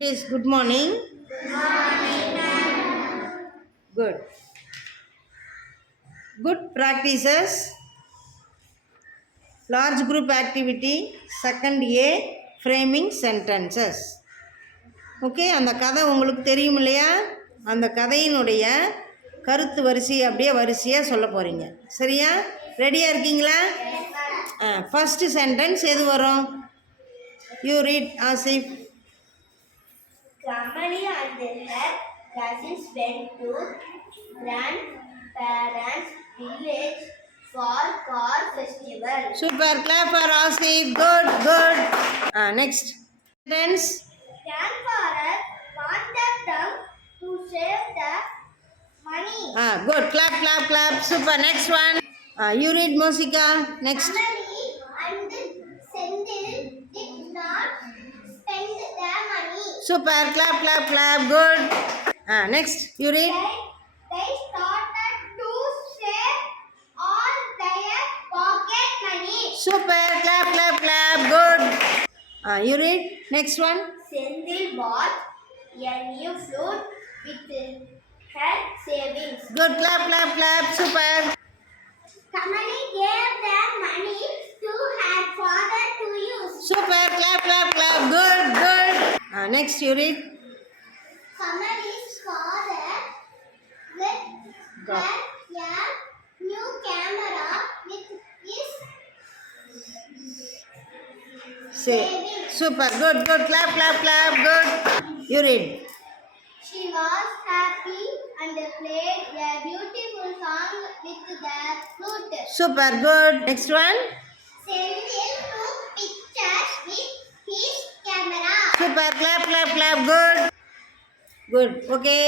Yes, good morning. Good. Good practices. Large group activity. Second A. Framing sentences. Okay, அந்த கதை உங்களுக்கு தெரியும் இல்லையா? அந்த கதையினுடைய கருத்து வரிசையை அப்படியே வரிசையாக சொல்ல போகிறீங்க. சரியா? ரெடியாக இருக்கீங்களா? ஃபஸ்ட்டு சென்டென்ஸ் எது வரும்? You read Asif. Kamali and her cousins went to grandparents' village for car festival. Super, clap for Asif. Good, good. Next sentence. Grandfather wanted them to save the money. Good. Clap, clap, clap. Super. Next one. You read Mosika. Next. Kamali and Sendil did not spend their money. Super. Clap, clap, clap. Good. Next. You read. They started to save all their pocket money. Super. Clap, clap, clap. Good. You read. Next one. Sendil bought a new flute with her savings. Good. Clap, clap, clap. Super. Kamali gave their money to her father to use. Super. Clap, clap, clap. Good, good. Next. You read. Kamali's father let her a new camera with his Say. Super. Good, good. Clap, clap, clap. Good. You read. She was happy and played a beautiful song with the flute. Super. Good. Next one. Sendil took pictures with his camera. Super. Clap, clap, clap. Good. Good. Okay.